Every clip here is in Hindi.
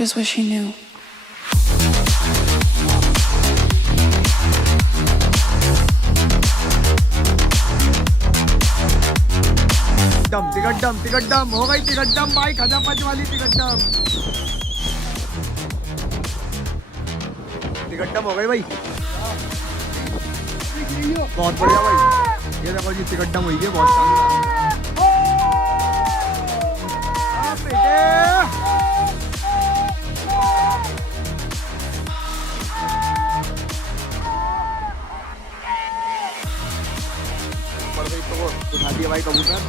just wish he knew. तिकड्डम हो गई तिकड्डम भाई खजापच वाली तिकड्डम हो गई भाई। बहुत बढ़िया भाई, ये देखो जी तिकड्डम हुई है बहुत शानदार। उठा दिया भाई कबूतर।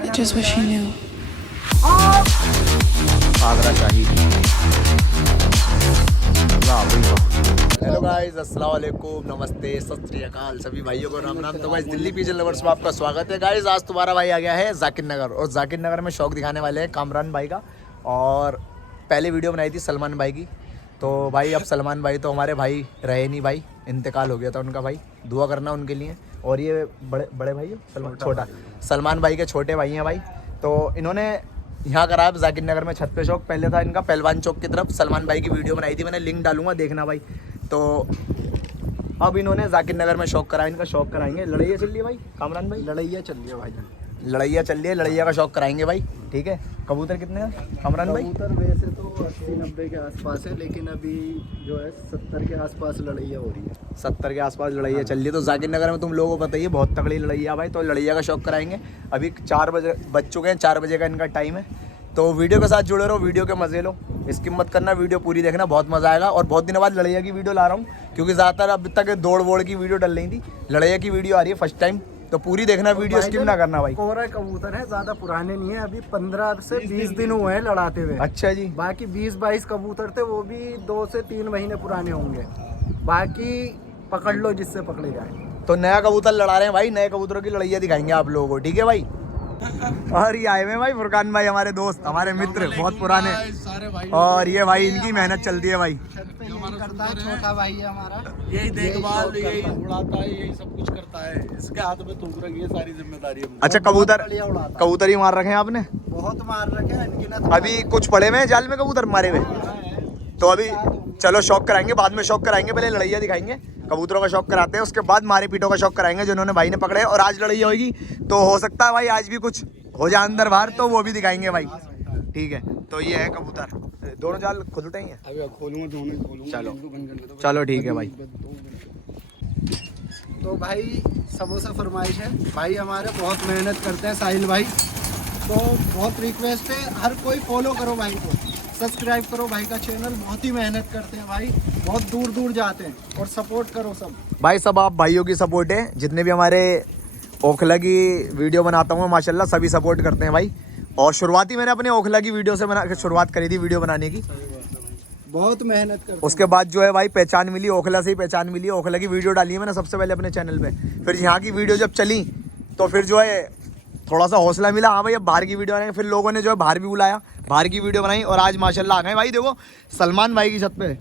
I just wish he knew. Agra चाहिए। हेलो गाइस, अस्सलाम वालेकुम, नमस्ते, सत श्री अकाल सभी भाइयों को राम राम। तो गाइस दिल्ली पिजन लवर्स में आपका स्वागत है। गाइस आज तुम्हारा भाई आ गया है जाकिर नगर, और जाकिर नगर में शौक दिखाने वाले हैं कामरान भाई का। और पहले वीडियो बनाई थी सलमान भाई की, तो भाई अब सलमान भाई तो हमारे भाई रहे नहीं भाई, इंतकाल हो गया था उनका भाई, दुआ करना उनके लिए। और ये बड़े भाई छोटा सलमान भाई के छोटे भाई हैं भाई। तो इन्होंने यहाँ करा है जाकिर नगर में छत पे शौक। पहले था इनका पहलवान चौक की तरफ, सलमान भाई की वीडियो बनाई थी मैंने, लिंक डालूंगा देखना भाई। तो अब इन्होंने जाकिर नगर में शौक कराया, इनका शौक कराएंगे। लड़ैया चल रही है भाई कामरान भाई, लड़ैया चल रही है भाई, लड़ैया चल रही है, लड़ैया का शौक कराएंगे भाई, ठीक है। कबूतर कितने का कामरान भाई? कबूतर वैसे तो 80-90 के आसपास है, लेकिन अभी जो है 70 के आसपास लड़ैया हो रही है। 70 के आसपास लड़ैया चल रही है। तो जाकिर नगर में तुम लोगों को बताइए बहुत तगड़ी लड़ैया भाई, तो लड़ैया का शौक कराएंगे। अभी 4 बजे बज चुके हैं, 4 बजे का इनका टाइम है। तो वीडियो के साथ जुड़े रहो, वीडियो के मजे लो, स्किप मत करना, वीडियो पूरी देखना, बहुत मजा आएगा। और बहुत दिनों बाद लड़ैया की वीडियो ला रहा हूँ, क्योंकि ज़्यादातर अब तक दौड़ वोड़ की वीडियो डल रही थी, लड़ैया की वीडियो आ रही है फर्स्ट टाइम। तो पूरी देखना वीडियो, स्किप ना करना भाई। कोरा कबूतर है, ज्यादा पुराने नहीं है, अभी 15 से 20 दिन हुए हैं लड़ाते हुए। अच्छा जी। बाकी 20-22 कबूतर थे, वो भी 2 से 3 महीने पुराने होंगे। बाकी पकड़ लो जिससे पकड़े जाए। तो नया कबूतर लड़ा रहे हैं भाई, नए कबूतरों की लड़ैया दिखाएंगे आप लोगों को, ठीक है भाई। और ये आए हुए भाई फुरकान भाई, हमारे दोस्त, हमारे मित्र बहुत पुराने। और ये भाई इनकी मेहनत चलती है भाई, करता है, छोटा भाई है हमारा, यही देखभाल, यही उड़ाता है, यही सब कुछ करता है। इसके हाथ में थूक रखी है सारी जिम्मेदारी। अच्छा कबूतर ही मार रखे हैं आपने? बहुत मार रखे हैं। अभी कुछ पड़े हुए हैं जाल में कबूतर मारे हुए? तो अभी चलो शौक कराएंगे, बाद में शौक कराएंगे, पहले लड़ैया दिखाएंगे, कबूतरों का शौक कराते हैं, उसके बाद मारे पीटों का शौक कराएंगे जो इन्होंने भाई ने पकड़े। और आज लड़ैया होगी, तो हो सकता है भाई आज भी कुछ हो जाए अंदर बाहर, तो वो भी दिखाएंगे भाई, ठीक है। तो ये है कबूतर, दोनों जाल खुलते ही हैं। अभी खोलूंगा, दोनों खोलूंगा। चलो ठीक है भाई। तो भाई सबों से फरमाइश है, भाई हमारे बहुत मेहनत करते हैं साहिल भाई, तो बहुत रिक्वेस्ट है हर कोई फॉलो करो भाई को, सब्सक्राइब करो भाई का चैनल, बहुत ही मेहनत करते हैं भाई, बहुत दूर दूर जाते हैं, और सपोर्ट करो सब भाई। सब आप भाइयों की सपोर्ट है, जितने भी हमारे ओखला की वीडियो बनाता हूँ माशाल्लाह सभी सपोर्ट करते हैं भाई। और शुरुआती मैंने अपने ओखला की वीडियो से शुरुआत करी थी वीडियो बनाने की, बहुत मेहनत करते हैं। उसके बाद जो है भाई पहचान मिली, ओखला से ही पहचान मिली। ओखला की वीडियो डाली है मैंने सबसे पहले अपने चैनल पे, फिर यहाँ की वीडियो जब चली तो फिर जो है थोड़ा सा हौसला मिला, हाँ भाई अब बाहर की वीडियो बनाएंगे। फिर लोगों ने जो है बाहर भी बुलाया, बाहर की वीडियो बनाई, और आज माशाल्लाह आ गए भाई। देखो सलमान भाई की छत पे,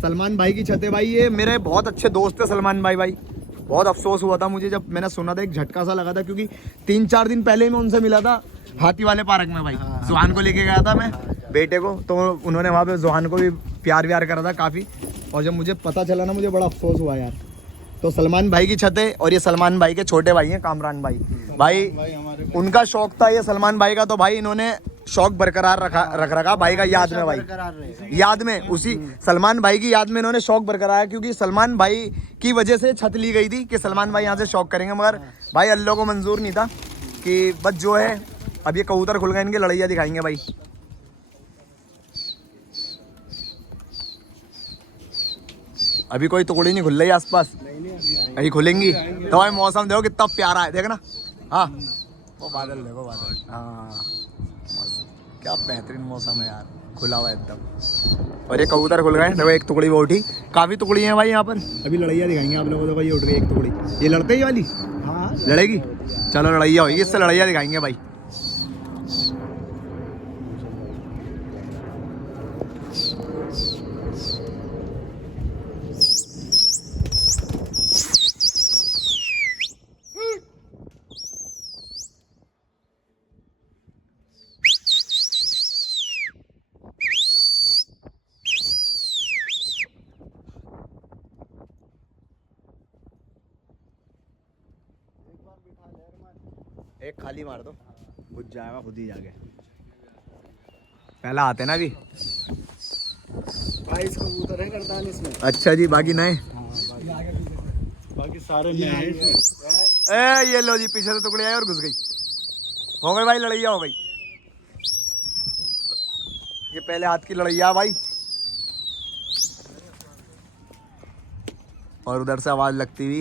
सलमान भाई की छत है भाई, ये मेरे बहुत अच्छे दोस्त है सलमान भाई। बहुत अफसोस हुआ था मुझे जब मैंने सुना था, एक झटका सा लगा था, क्योंकि 3-4 दिन पहले मैं उनसे मिला था हाथी वाले पार्क में भाई। जुहान को लेके गया था मैं बेटे को, तो उन्होंने वहाँ पे जुहान को भी प्यार व्यार करा था काफ़ी। और जब मुझे पता चला ना, मुझे बड़ा अफसोस हुआ यार। तो सलमान भाई की छत है, और ये सलमान भाई के छोटे भाई हैं कामरान भाई। उनका शौक था ये सलमान भाई का, तो भाई इन्होंने शौक बरकरार रखा भाई का, याद में भाई, याद में उसी सलमान भाई की याद में इन्होंने शौक बरकरार, क्योंकि सलमान भाई की वजह से छत ली गई थी कि सलमान भाई यहाँ से शौक करेंगे, मगर भाई अल्लाह को मंजूर नहीं था कि बस जो है अब ये कबूतर खुल गए, इनके लड़ैया दिखाएंगे भाई। अभी कोई टुकड़ी नहीं खुल रही आसपास, अभी खुलेंगी। तो भाई मौसम देखो कितना प्यारा है, देखना। हाँ वो बादल देखो, बादल, हाँ क्या बेहतरीन मौसम है यार, खुला हुआ एकदम। और ये कबूतर खुल गए, देखो एक टुकड़ी वो उठी, काफ़ी टुकड़ी है भाई यहाँ पर। अभी लड़ैया दिखाएंगे आप लोगों को, ये उठ गई एक टुकड़ी, ये लड़ते ही वाली। हाँ लड़ेगी? चलो लड़ैया होगी, इससे लड़ैया दिखाएंगे भाई। एक खाली मार दो, बुझ जाएगा खुद ही जाके। पहला आते ना अभी। 22 कबूतर है करदान इसमें। अच्छा जी, बाकी नए? बाकी सारे नए हैं। ए ये लो जी, पीछे से टुकड़ी आई और घुस गई। हो गई भाई, लड़ैया हो गई। ये पहले हाथ की लड़ैया भाई। और उधर से आवाज लगती हुई।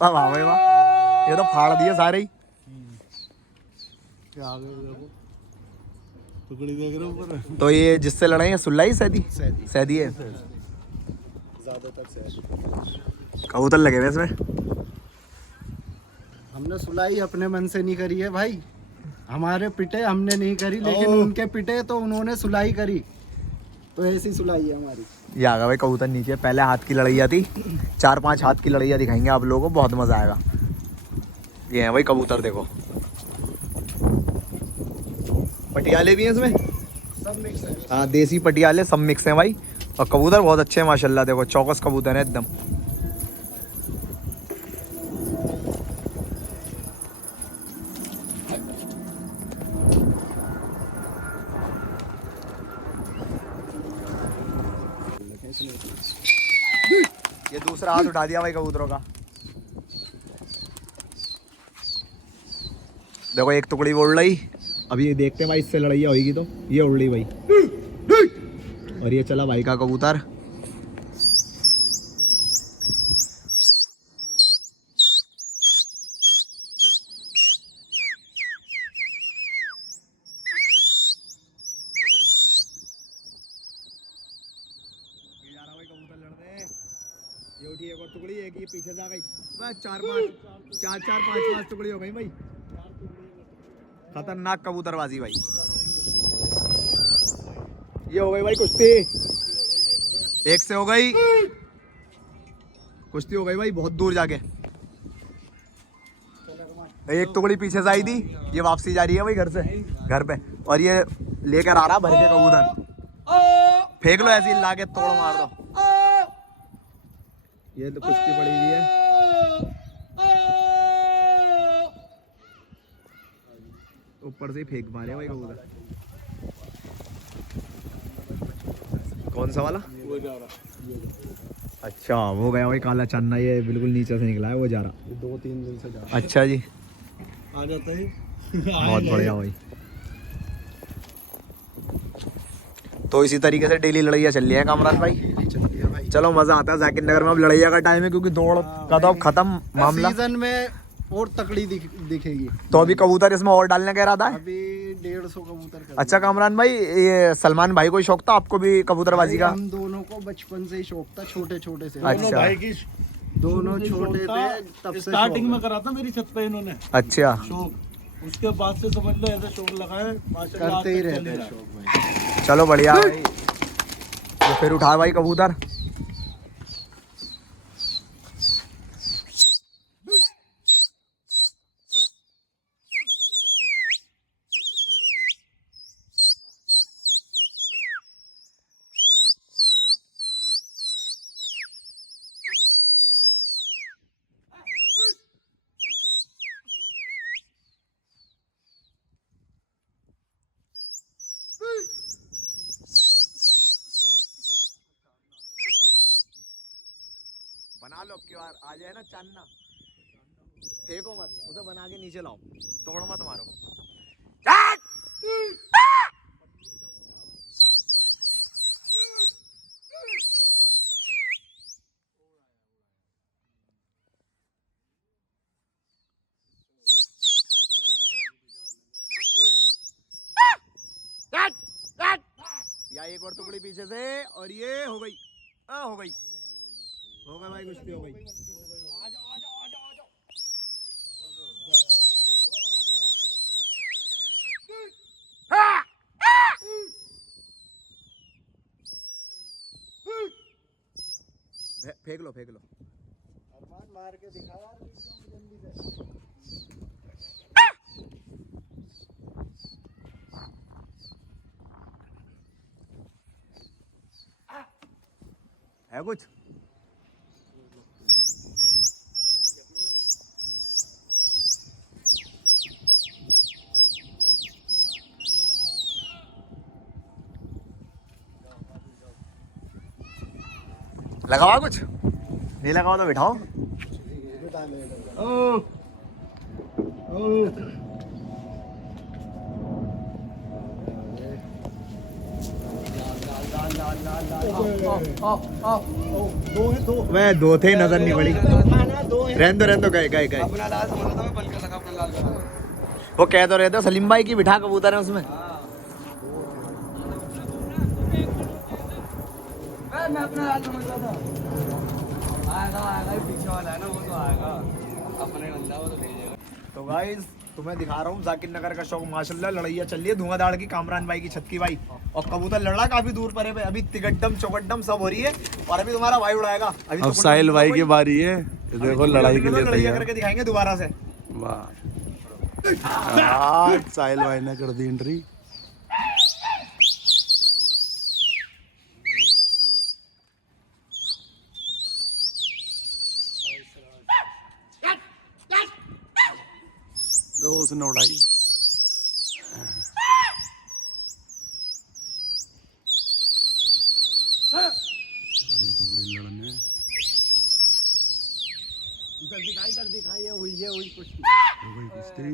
वाह भाई वाह, ये तो फाड़ दिए सारे ही। क्या आगे देखो, टुकड़ी देख रहे हो ऊपर। तो ये जिससे लड़ाई है सुल्ला ही सैदी? सैदी है। ज्यादातर से कबूतर लगे हुए इसमें। हमने सुलाई अपने मन से नहीं करी है भाई, हमारे पिटे हमने नहीं करी, लेकिन उनके पिटे तो उन्होंने सुलाई करी, तो ऐसी सुलाई है हमारी। ये आ गया भाई कबूतर नीचे। पहले हाथ की लड़ैया थी, 4-5 हाथ की लड़ैया दिखाएंगे आप लोगों को, बहुत मजा आएगा। ये है भाई कबूतर, देखो पटियाले भी हैं इसमें, सब मिक्स है। हाँ देसी पटियाले सब मिक्स हैं भाई। और कबूतर बहुत अच्छे हैं माशाल्लाह, देखो चौकस कबूतर है एकदम। ये दूसरा हाथ उठा दिया भाई कबूतरों का। देखो एक टुकड़ी उड़ रही, अभी ये देखते हैं भाई इससे लड़ाइया होगी तो। ये उड़ रही भाई, और ये चला भाई का कबूतर। ये जा रहा भाई कबूतर लड़ने। ये उठी एक और टुकड़ी, एक ये पीछे से आ गई। बस 4-5 टुकड़ी हो गई भाई। खतरनाक कबूतरबाजी भाई। ये हो गई भाई कुश्ती, एक से हो गई कुश्ती, हो गई भाई बहुत दूर जाके। एक टुकड़ी पीछे से आई थी, ये वापसी जा रही है भाई घर पे। और ये लेकर आ रहा भर के कबूतर। फेंक लो ऐसे ही, ला के तोड़ मार दो। ये तो कुश्ती पड़ी हुई है। ऊपर से ही फेंक मारे भाई कबूतर। कौन सा वाला? वो जा रहा। अच्छा वो गया भाई काला चन्ना, ये बिल्कुल नीचे से निकला है, वो जा रहा। 2-3 दिन से जा रहा। अच्छा जी, आ जाता है। बहुत बढ़िया भाई। तो इसी तरीके से डेली लड़ाइयाँ चल रही है कामरान भाई। चलती है भाई। चलो मजा आता है। जाकिर नगर में अब लड़ाइया का टाइम है, क्योंकि दौड़ का तो अब खत्म मामला। सीजन में और तकड़ी दिखेगी। तो अभी कबूतर इसमें और डालने का इरादा है? अभी 150 कबूतर कर अच्छा कामरान भाई, ये सलमान भाई को शौक था, आपको भी कबूतरबाजी का? हम दोनों को बचपन से ही शौक था, छोटे छोटे से। अच्छा। भाई की दोनों छोटे थे तब से स्टार्टिंग शौक में करा था मेरी छत पे इन्होंने अच्छा, शौक। उसके बाद से समझ लो ऐसा शौक लगा है, माशाल्लाह करते ही आज तक चल रहते हैं रहा है। शौक भाई। चलो बढ़िया भाई। तो फिर उठा भाई कबूतर। बना लो, क्यों आ जाए ना चांदना, फेंको मत उसे, बना के नीचे लाओ, तोड़ मत मारो। या एक और टुकड़ी पीछे से, और ये हो गई, हो गई भाई, कुश्ती हो गई। फेंक लो फेंक लो। अरमान मार के दिखा यार वीडियो में जल्दी से। है कुछ? लगावा कुछ? नहीं लगाओ तो बिठाओ। दो है दो। मैं दो थे, नजर नहीं पड़ी। खाना दो है। रहने दो गए गए गए। अपना लाल बोला था मैं बल्कि लगा अपना लाल करा। वो कह तो रहे थे सलीम भाई की बिठा कबूतर है उसमें। मैं अपना लाल समझ रहा था। आएगा ये पीछे वाला है ना, वो तो आएगा अपने बंदा, वो तो ले जाएगा। तो गाइस तुम्हें दिखा रहा हूँ जाकिर नगर का शौक माशाल्लाह लड़ाइयाँ चल रही है धुआंधार की कामरान भाई की छत की भाई। और कबूतर लड़ रहा है काफी दूर परे पे, अभी तिगड्डम चौगड्डम सब हो रही है और अभी तुम्हारा भाई उड़ाएगा। अभी अब साहिल भाई की बारी है, ये देखो लड़ाई के लिए लड़ाइयाँ तैयार। करके दिखाएंगे दोबारा से। वाह साहिल भाई ने कर दी एंट्री। तो उसने उड़ाई। अरे थोड़ी लड़ने इधर दिखाई है हुई कुछ हो गई कुश्ती।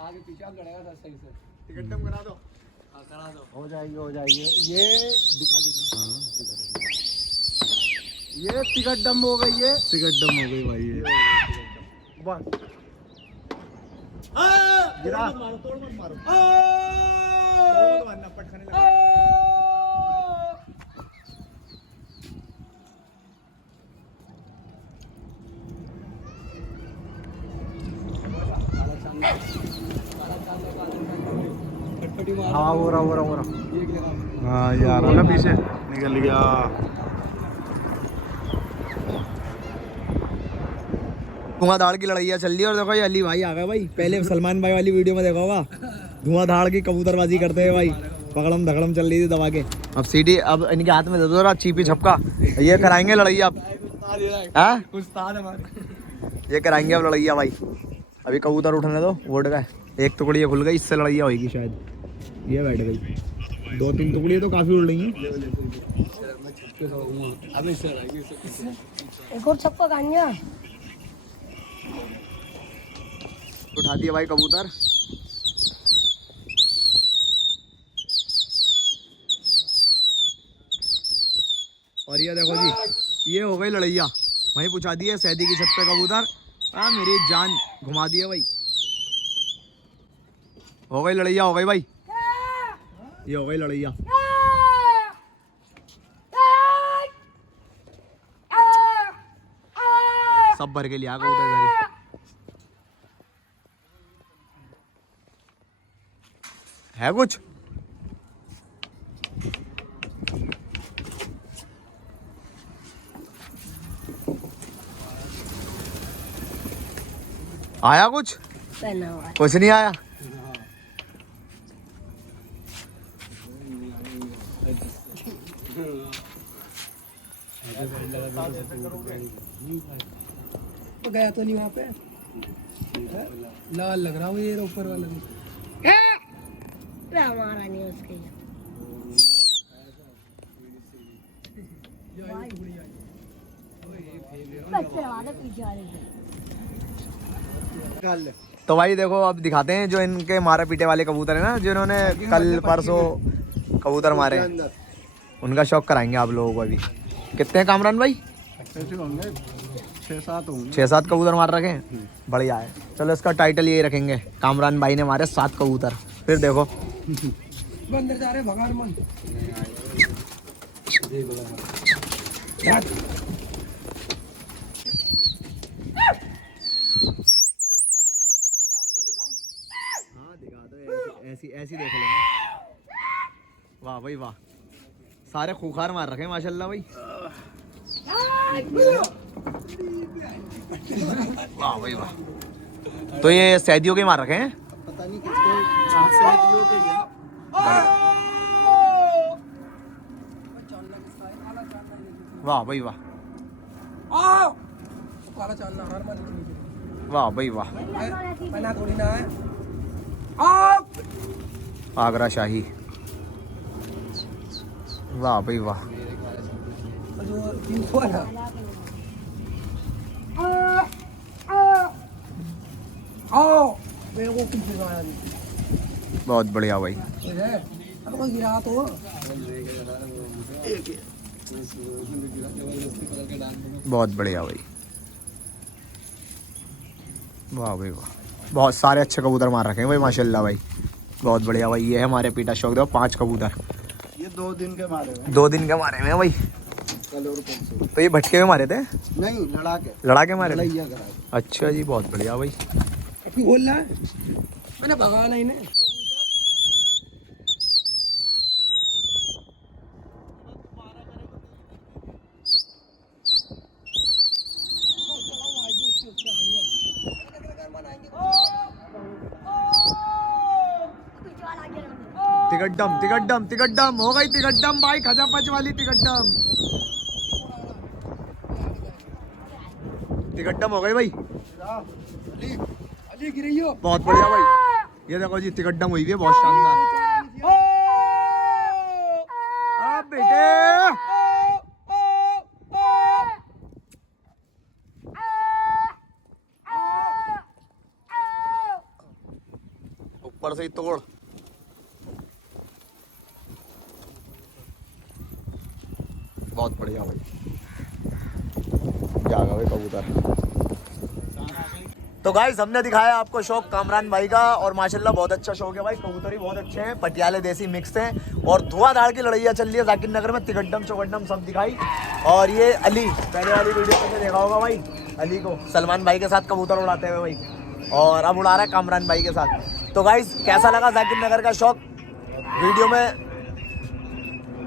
आगे पीछे आप लड़ेगा था सही से। तिगड्डम करा दो। हाँ करा दो। हो जाएगी ये दिखा ये टिकट डम हो गई है। टिकट डम हो गई भाई ये। बस गिरा तोड़ मत मारो। नप्पट खाने लगा। हाँ हो रहा हाँ यार ना पीछे निकल गया। धुआंधार की लड़ाइयाँ चल रही है और देखो ये अली भाई आ गए भाई। पहले सलमान भाई वाली वीडियो में देखा होगा धुआंधार की कबूतरबाजी करते हैं भाई, पकड़म धकड़म चल रही थी दबा के। अब सीढ़ी अब इनके हाथ में दे दो जरा चीपी छपका, ये कराएंगे लड़ाइया अब। हाँ उस्ताद हमारे। ये कराएंगे अब लड़ाइया भाई। अभी कबूतर उठने दो, वोट का एक टुकड़ी खुल गई, इससे लड़ाइया होगी शायद। ये बैठ गई, दो तीन टुकड़ी तो काफी उड़ रही हैं। एक और छप्पा कहानियाँ उठा दिया भाई कबूतर। और ये देखो जी, ये हो गई लड़ैया। वहीं पूछा दिए सैदी की छत पे कबूतर। हाँ मेरी जान घुमा दिया भाई। हो गई लड़ैया, हो गई भाई, ये हो गई लड़ैया। सब भर के लिया कबूतर इधर ही। है कुछ? आया कुछ? पहना हुआ है। कुछ नहीं आया। तो गया तो नहीं वहाँ पे, लाल लग रहा हूँ ये ऊपर वाला भी। हमारा नहीं उसके बच्चे वाले पीछे आ रहे थे। तो भाई देखो अब दिखाते हैं जो इनके मारे पीटे वाले कबूतर है ना, जिन्होंने कल परसों कबूतर मारे, उनका शौक कराएंगे आप लोगों को। अभी कितने हैं कामरान भाई? ऐसे होंगे 6-7 होंगे। 6-7 कबूतर मार रखे हैं, बढ़िया है। चलो इसका टाइटल यही रखेंगे, कामरान भाई ने मारे 7 कबूतर। फिर देखो अंदर जा रहे भगार मन। हाँ दिखा दो, ऐसी ऐसी देख लेंगे। वाह भाई वाह, सारे खूखार मार रखे हैं माशाल्लाह भाई। वाह भाई वाह। तो ये सैदियों के मार रखे हैं। पता नहीं किसको सैदियों के लिए। वाह भाई वाह। वाह भाई वाह। आगरा शाही। वाह भाई वाह। बहुत बढ़िया भाई। बहुत बढ़िया भाई। वाह भाई वाह। बहुत सारे अच्छे कबूतर मार रखे हैं भाई माशाल्लाह भाई। बहुत बढ़िया भाई। ये है हमारे पीटा शौक दो 5 कबूतर। ये 2 दिन के मारे हुए 2 दिन के मारे में भाई। कल और परसों। तो ये भटके में मारे थे? नहीं, लड़ा के मारे थे? लड़ाइया कराए। अच्छा जी बहुत बढ़िया भाई। बोल रहा है मैंने भगाना ही नहीं। तिगड्डम तिगड्डम तिगड्डम हो गई। तिगड्डम भाई खजापच वाली तिगड्डम। तिगड्डम हो गई भाई। अली गिरियो बहुत बढ़िया भाई। ये देखो जी तिगड्डम हुई है बहुत शानदार। अब बेटे ऊपर से ही तोड़। बहुत बढ़िया भाई। जागा भाई कबूतर। तो गाइस हमने दिखाया आपको शौक कामरान भाई का और माशाल्लाह बहुत अच्छा शौक है भाई। कबूतर ही बहुत अच्छे हैं, पटियाले देसी मिक्स हैं और धुआंधार की लड़ाइयाँ चल रही है जाकिर नगर में। तिगड्डम चौगड्डम सब दिखाई। और ये अली पहले वाली वीडियो में देखा होगा भाई अली को सलमान भाई के साथ कबूतर उड़ाते हुए भाई। और अब उड़ा रहा है कामरान भाई के साथ। तो गाइस कैसा लगा जाकिर नगर का शौक वीडियो में?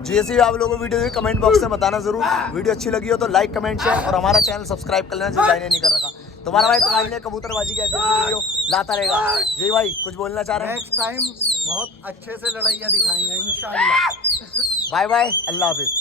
जैसे भी आप लोगों को वीडियो कमेंट बॉक्स में बताना जरूर। वीडियो अच्छी लगी हो तो लाइक कमेंट शेयर और हमारा चैनल सब्सक्राइब कर लेना जो लाइने नहीं कर रखा। तुम्हारा भाई तुम्हारे लिए कबूतरबाजी की ऐसी वीडियो लाता रहेगा। जी भाई कुछ बोलना चाह रहे हैं? नेक्स्ट टाइम बहुत अच्छे से लड़ाइयाँ दिखाएंगे इंशाल्लाह। बाय बाय, अल्लाह हाफिज।